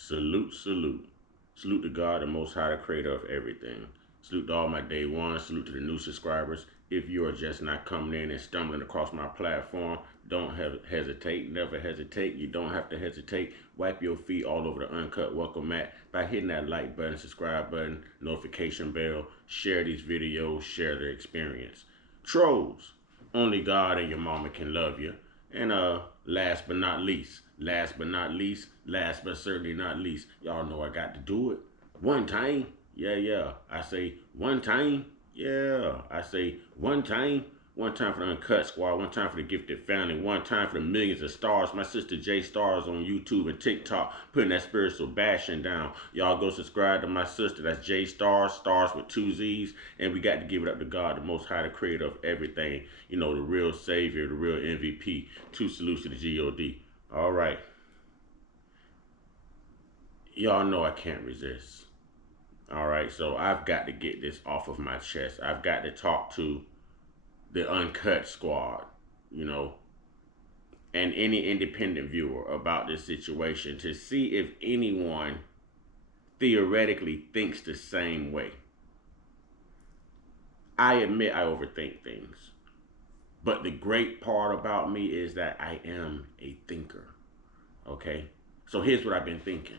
Salute, salute. Salute to God, the Most High, the creator of everything. Salute to all my day ones. Salute to the new subscribers. If you are just not coming in and stumbling across my platform, don't hesitate. Never hesitate. You don't have to hesitate. Wipe your feet all over the Uncut welcome mat by hitting that like button, subscribe button, notification bell. Share these videos. Share their experience. Trolls. Only God and your mama can love you. And last but not least, last but certainly not least, y'all know I got to do it. One time, yeah. I say one time, yeah. I say one time. One time for the Uncut Squad, one time for the Gifted Family, one time for the millions of stars. My sister J Stars on YouTube and TikTok putting that spiritual bashing down. Y'all go subscribe to my sister. That's J Stars, stars with two Z's. And we got to give it up to God, the Most High, the creator of everything. You know, the real savior, the real MVP. Two salutes to the G-O-D. All right. Y'all know I can't resist. All right, so I've got to get this off of my chest. I've got to talk to the Uncut Squad, you know, and any independent viewer about this situation to see if anyone theoretically thinks the same way. I admit I overthink things, but the great part about me is that I am a thinker, okay? So here's what I've been thinking.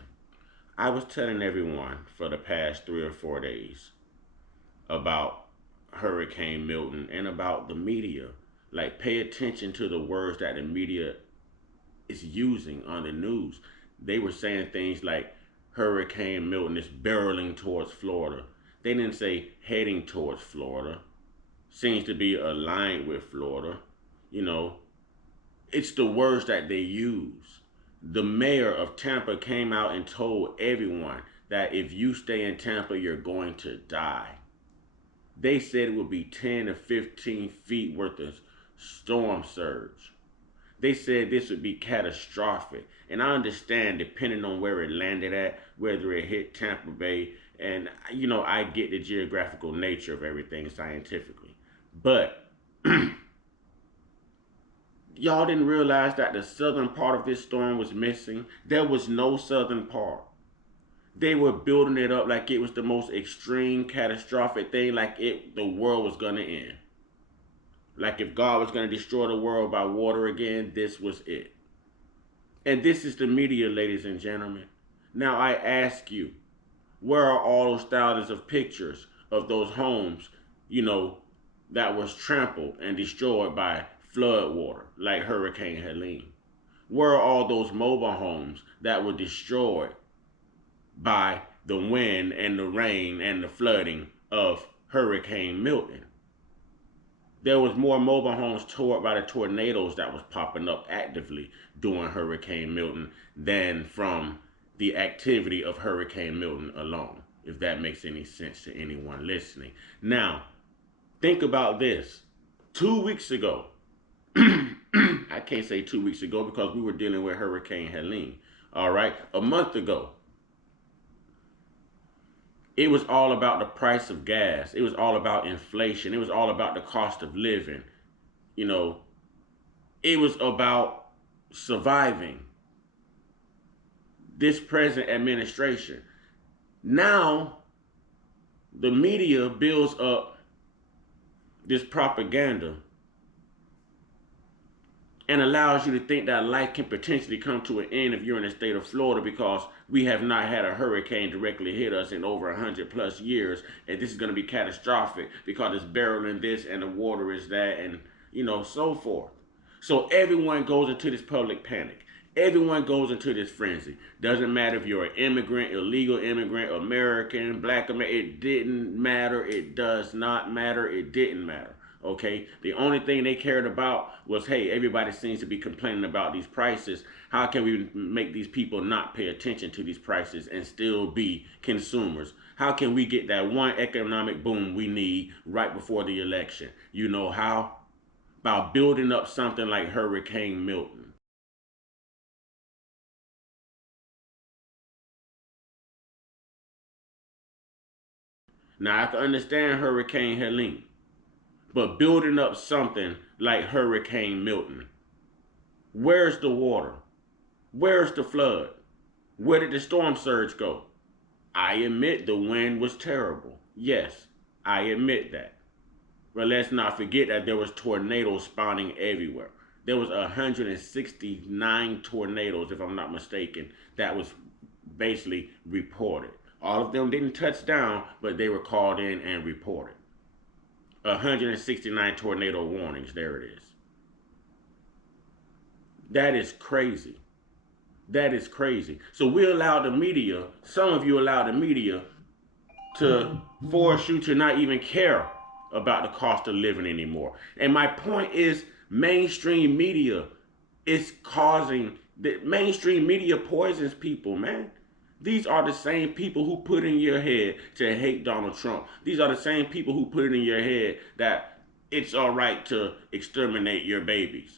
I was telling everyone for the past 3 or 4 days about Hurricane Milton and about the media. Like, pay attention to the words that the media is using on the news. They were saying things like Hurricane Milton is barreling towards Florida. They didn't say heading towards Florida. Seems to be aligned with Florida. You know, it's the words that they use. The mayor of Tampa came out and told everyone that if you stay in Tampa, you're going to die. They said it would be 10 to 15 feet worth of storm surge. They said this would be catastrophic. And I understand, depending on where it landed at, whether it hit Tampa Bay, and, you know, I get the geographical nature of everything scientifically. But y'all didn't realize that the southern part of this storm was missing. There was no southern part. They were building it up like it was the most extreme, catastrophic thing, like the world was going to end. Like if God was going to destroy the world by water again, this was it. And this is the media, ladies and gentlemen. Now I ask you, where are all those thousands of pictures of those homes, you know, that was trampled and destroyed by flood water, like Hurricane Helene? Where are all those mobile homes that were destroyed by the wind and the rain and the flooding of Hurricane Milton? There was more mobile homes tore by the tornadoes that was popping up actively during Hurricane Milton than from the activity of Hurricane Milton alone, if that makes any sense to anyone listening. Now, think about this. 2 weeks ago, I can't say 2 weeks ago because we were dealing with Hurricane Helene, all right? A month ago, it was all about the price of gas. It was all about inflation. It was all about the cost of living. You know, it was about surviving this present administration. Now, the media builds up this propaganda and allows you to think that life can potentially come to an end if you're in the state of Florida, because we have not had a hurricane directly hit us in over 100+ years, and this is going to be catastrophic because it's barreling this and the water is that, and, you know, so forth. So everyone goes into this public panic. Everyone goes into this frenzy. Doesn't matter if you're an immigrant, illegal immigrant, American, black American. It didn't matter. It does not matter. It didn't matter. Okay, the only thing they cared about was, hey, everybody seems to be complaining about these prices. How can we make these people not pay attention to these prices and still be consumers? How can we get that one economic boom we need right before the election? You know how? By building up something like Hurricane Milton. Now, I can understand Hurricane Helene, but building up something like Hurricane Milton, where's the water? Where's the flood? Where did the storm surge go? I admit the wind was terrible. Yes, I admit that. But let's not forget that there was tornadoes spawning everywhere. There was 169 tornadoes, if I'm not mistaken, that was basically reported. All of them didn't touch down, but they were called in and reported. 169 tornado warnings. There it is. That is crazy. That is crazy. So we allow the media, some of you allow the media to force you to not even care about the cost of living anymore. And my point is, mainstream media is causing, the mainstream media poisons people, man. These are the same people who put in your head to hate Donald Trump. These are the same people who put it in your head that it's all right to exterminate your babies.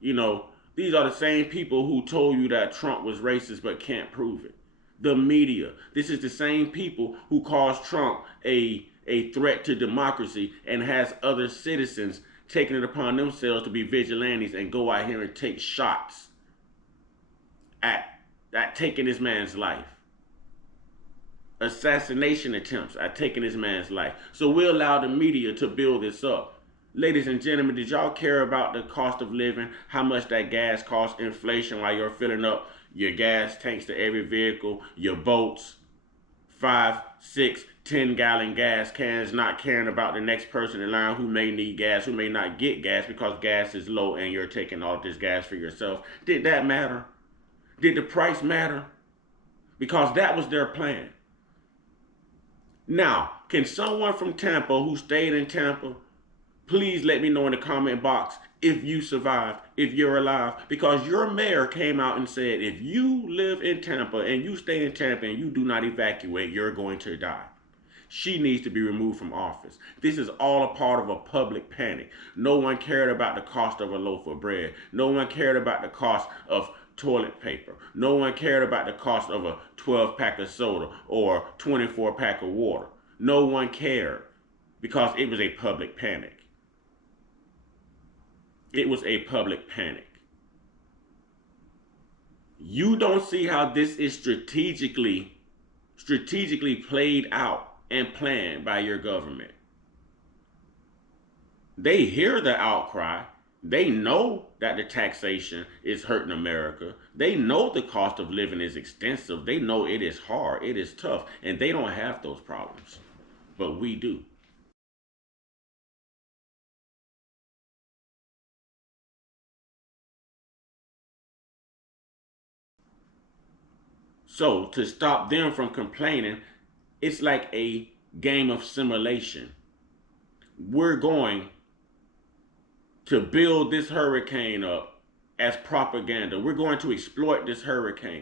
You know, these are the same people who told you that Trump was racist but can't prove it. The media. This is the same people who calls Trump a threat to democracy and has other citizens taking it upon themselves to be vigilantes and go out here and take shots at, at taking this man's life. Assassination attempts at taking this man's life. So we allow the media to build this up. Ladies and gentlemen, did y'all care about the cost of living? How much that gas costs, inflation, while you're filling up your gas tanks to every vehicle, your boats, 5, 6, 10-gallon gas cans, not caring about the next person in line who may need gas, who may not get gas because gas is low and you're taking all this gas for yourself. Did that matter? Did the price matter? Because that was their plan. Now, can someone from Tampa who stayed in Tampa please let me know in the comment box if you survived, if you're alive, because your mayor came out and said if you live in Tampa and you stay in Tampa and you do not evacuate, you're going to die. She needs to be removed from office. This is all a part of a public panic. No one cared about the cost of a loaf of bread. No one cared about the cost of toilet paper. No one cared about the cost of a 12-pack of soda or 24-pack of water. No one cared because it was a public panic. It was a public panic. You don't see how this is strategically played out and planned by your government. They hear the outcry. They know that the taxation is hurting America. They know the cost of living is extensive. They know it is hard. It is tough. And they don't have those problems. But we do. So to stop them from complaining, it's like a game of simulation. We're going to build this hurricane up as propaganda. We're going to exploit this hurricane.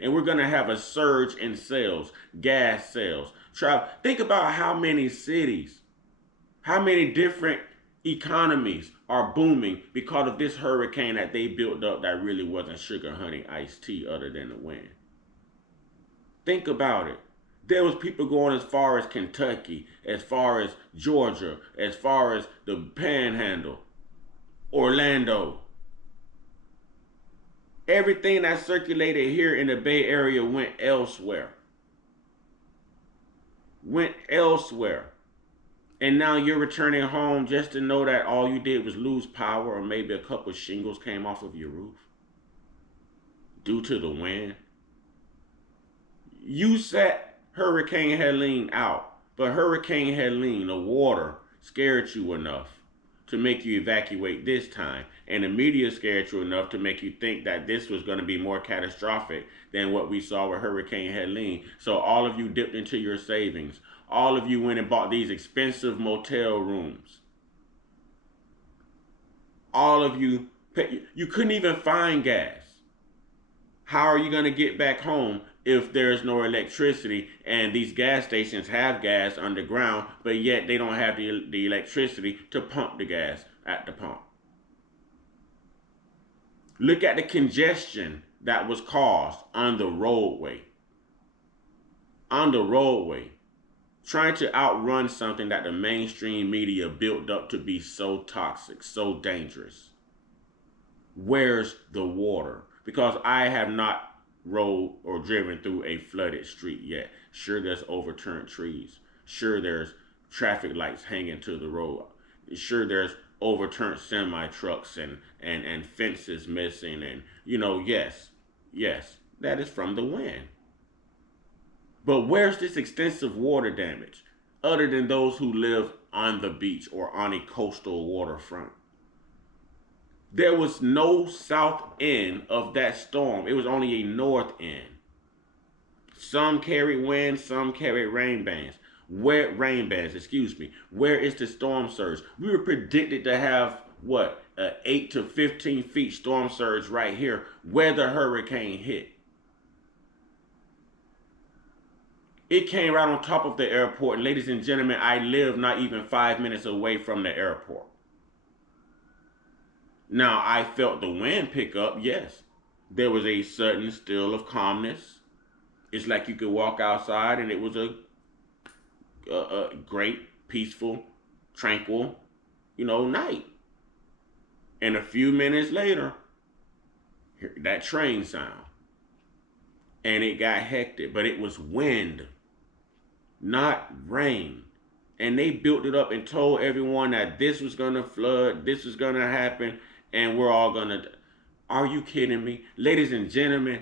And we're going to have a surge in sales, gas sales. Think about how many cities, how many different economies are booming because of this hurricane that they built up that really wasn't sugar, honey, iced tea other than the wind. Think about it. There was people going as far as Kentucky, as far as Georgia, as far as the Panhandle, Orlando. Everything that circulated here in the Bay Area went elsewhere. Went elsewhere. And now you're returning home just to know that all you did was lose power or maybe a couple of shingles came off of your roof due to the wind. You sat Hurricane Helene out, but Hurricane Helene, the water, scared you enough to make you evacuate this time. And the media scared you enough to make you think that this was going to be more catastrophic than what we saw with Hurricane Helene. So all of you dipped into your savings. All of you went and bought these expensive motel rooms. All of you, you couldn't even find gas. How are you going to get back home if there's no electricity and these gas stations have gas underground, but yet they don't have the electricity to pump the gas at the pump? Look at the congestion that was caused on the roadway. on the roadway, trying to outrun something that the mainstream media built up to be so toxic, so dangerous. Where's the water? Because I have not rode or driven through a flooded street yet. Sure, there's overturned trees. Sure, there's traffic lights hanging to the road. Sure, there's overturned semi trucks and fences missing. And, yes, yes, that is from the wind. But where's this extensive water damage other than those who live on the beach or on a coastal waterfront? There was no south end of that storm. It was only a north end. Some carried wind, some carried rain bands. Rain bands, excuse me. Where is the storm surge? We were predicted to have what, 8 to 15 feet storm surge right here where the hurricane hit. It came right on top of the airport. And ladies and gentlemen, I live not even 5 minutes away from the airport. Now, I felt the wind pick up, yes. There was a sudden still of calmness. It's like you could walk outside and it was a great, peaceful, tranquil, night. And a few minutes later, that train sound. And it got hectic, but it was wind, not rain. And they built it up and told everyone that this was going to flood, this was going to happen, and we're all going to... Are you kidding me? Ladies and gentlemen,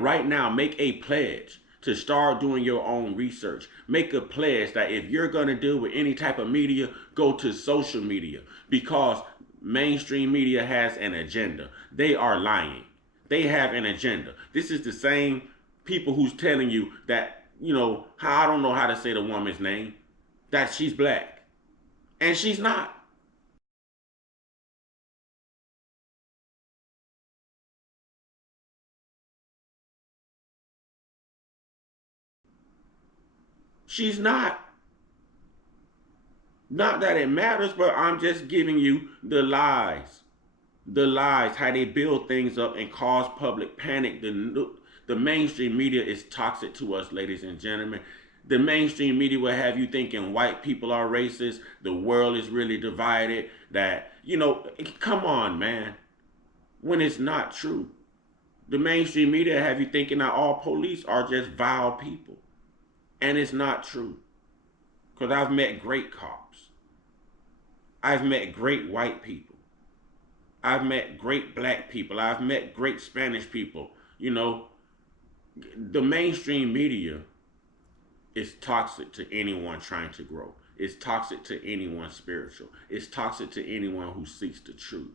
right now, make a pledge to start doing your own research. Make a pledge that if you're going to deal with any type of media, go to social media, because mainstream media has an agenda. They are lying. They have an agenda. This is the same people who's telling you that, I don't know how to say the woman's name, that she's black. And she's not. She's not. Not that it matters, but I'm just giving you the lies. The lies, how they build things up and cause public panic. The mainstream media is toxic to us, ladies and gentlemen. The mainstream media will have you thinking white people are racist, the world is really divided, that, come on, man. When it's not true. The mainstream media have you thinking that all police are just vile people. And it's not true. Because I've met great cops. I've met great white people. I've met great black people. I've met great Spanish people. The mainstream media is toxic to anyone trying to grow. It's toxic to anyone spiritual. It's toxic to anyone who seeks the truth.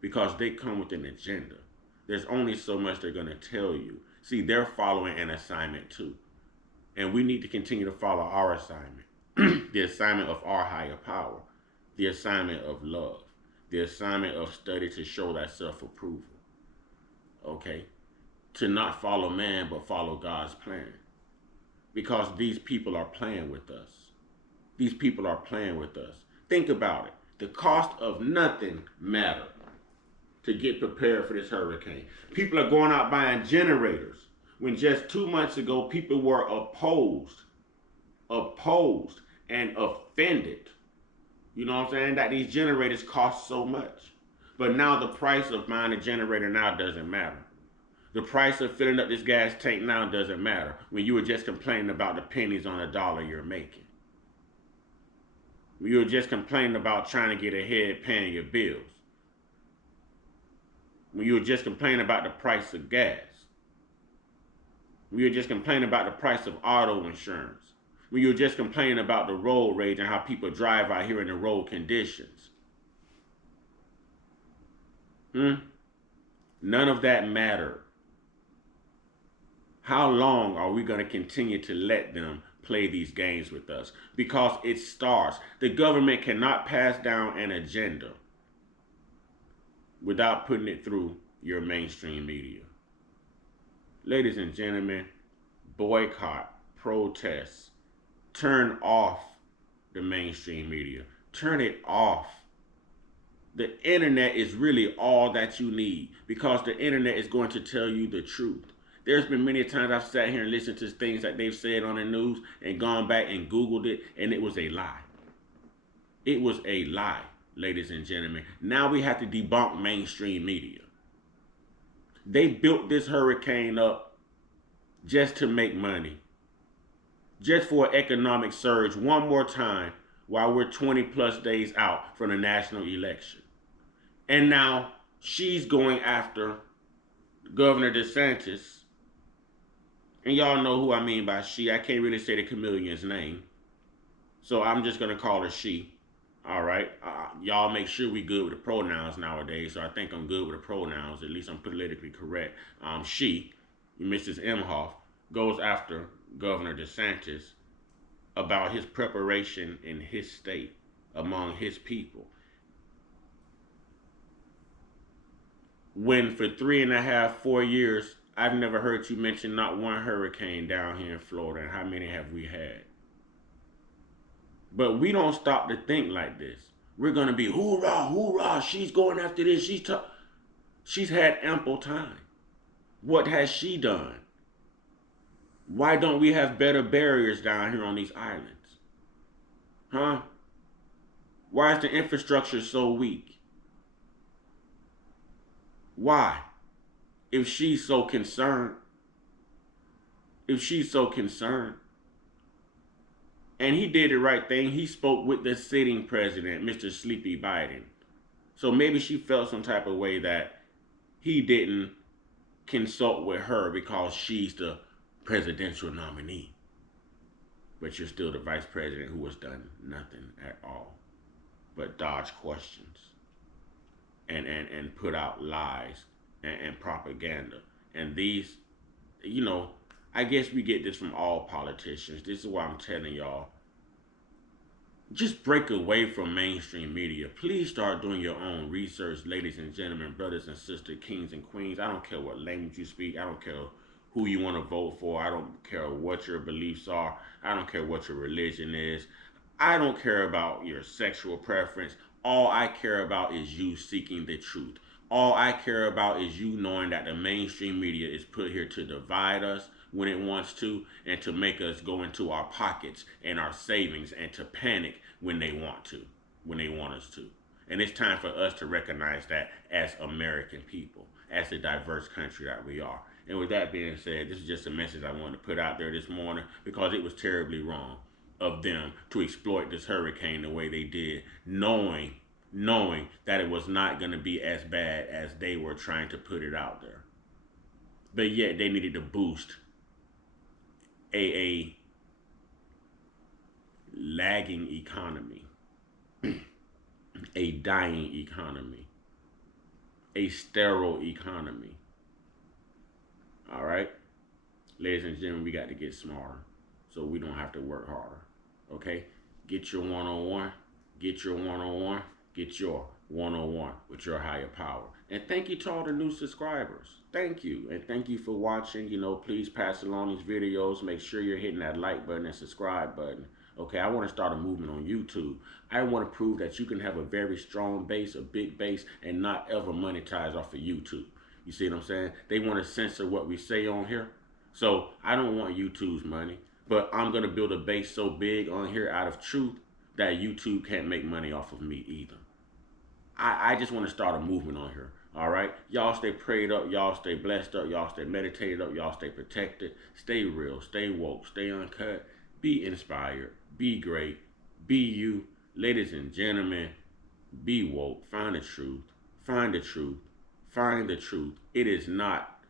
Because they come with an agenda. There's only so much they're going to tell you. See, they're following an assignment too. And we need to continue to follow our assignment. The assignment of our higher power. The assignment of love. The assignment of study to show that self-approval. Okay? To not follow man, but follow God's plan. Because these people are playing with us. These people are playing with us. Think about it. The cost of nothing mattered to get prepared for this hurricane. People are going out buying generators. When just 2 months ago, people were opposed and offended. You know what I'm saying? That these generators cost so much. But now the price of buying a generator now doesn't matter. The price of filling up this gas tank now doesn't matter when you were just complaining about the pennies on a dollar you're making. You were just complaining about trying to get ahead paying your bills. When you were just complaining about the price of gas. When you were just complaining about the price of auto insurance. When you were just complaining about the road rage and how people drive out here in the road conditions. None of that mattered. How long are we going to continue to let them play these games with us? Because it starts. The government cannot pass down an agenda without putting it through your mainstream media. Ladies and gentlemen, boycott, protest, turn off the mainstream media. Turn it off. The internet is really all that you need because the internet is going to tell you the truth. There's been many times I've sat here and listened to things that they've said on the news and gone back and Googled it, and it was a lie. It was a lie, ladies and gentlemen. Now we have to debunk mainstream media. They built this hurricane up just to make money, just for an economic surge one more time while we're 20 plus days out from the national election. And now she's going after Governor DeSantis. And y'all know who I mean by she. I can't really say the chameleon's name. So I'm just going to call her she. All right. Y'all make sure we good with the pronouns nowadays. So I think I'm good with the pronouns. At least I'm politically correct. She, Mrs. Emhoff, goes after Governor DeSantis about his preparation in his state among his people. When for 3.5, 4 years, I've never heard you mention not one hurricane down here in Florida. And how many have we had? But we don't stop to think like this. We're going to be, hoorah, hoorah, she's going after this. She's had ample time. What has she done? Why don't we have better barriers down here on these islands? Huh? Why is the infrastructure so weak? Why? If she's so concerned. And he did the right thing. He spoke with the sitting president, Mr. Sleepy Biden. So maybe she felt some type of way that he didn't consult with her because she's the presidential nominee. But you're still the vice president who has done nothing at all but dodge questions and put out lies and propaganda. And these, I guess we get this from all politicians. This is why I'm telling y'all, just break away from mainstream media. Please start doing your own research, ladies and gentlemen, brothers and sisters, kings and queens. I don't care what language you speak. I don't care who you want to vote for. I don't care what your beliefs are. I don't care what your religion is. I don't care about your sexual preference. All I care about is you seeking the truth. All I care about is you knowing that the mainstream media is put here to divide us when it wants to, and to make us go into our pockets and our savings and to panic when they want us to. And it's time for us to recognize that as American people, as a diverse country that we are. And with that being said, this is just a message I wanted to put out there this morning because it was terribly wrong of them to exploit this hurricane the way they did, knowing that it was not going to be as bad as they were trying to put it out there. But yet they needed to boost a lagging economy, a dying economy, a sterile economy. All right? Ladies and gentlemen, we got to get smarter so we don't have to work harder. Okay? Get your one-on-one. Get your one-on-one. Get your one-on-one with your higher power. And thank you to all the new subscribers. Thank you. And thank you for watching. Please pass along these videos. Make sure you're hitting that like button and subscribe button. Okay, I want to start a movement on YouTube. I want to prove that you can have a very strong base, a big base, and not ever monetize off of YouTube. You see what I'm saying? They want to censor what we say on here. So I don't want YouTube's money. But I'm going to build a base so big on here out of truth that YouTube can't make money off of me either. I just want to start a movement on here. All right? Y'all stay prayed up. Y'all stay blessed up. Y'all stay meditated up. Y'all stay protected. Stay real. Stay woke. Stay uncut. Be inspired. Be great. Be you. Ladies and gentlemen, be woke. Find the truth. Find the truth. Find the truth. It is not,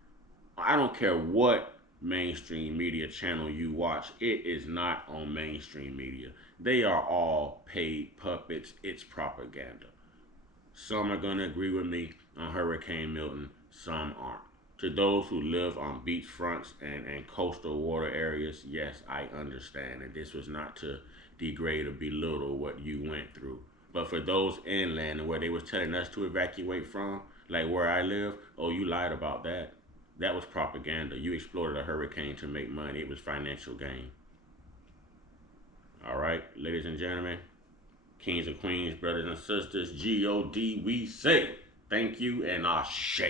I don't care what mainstream media channel you watch. It is not on mainstream media. They are all paid puppets. It's propaganda. Some are going to agree with me on Hurricane Milton. Some aren't. To those who live on beach fronts and coastal water areas, yes, I understand. And this was not to degrade or belittle what you went through. But for those inland and where they was telling us to evacuate from, like where I live, oh, you lied about that. That was propaganda. You exploited a hurricane to make money. It was financial gain. All right, ladies and gentlemen, kings and queens, brothers and sisters, G-O-D, we say thank you and ashe.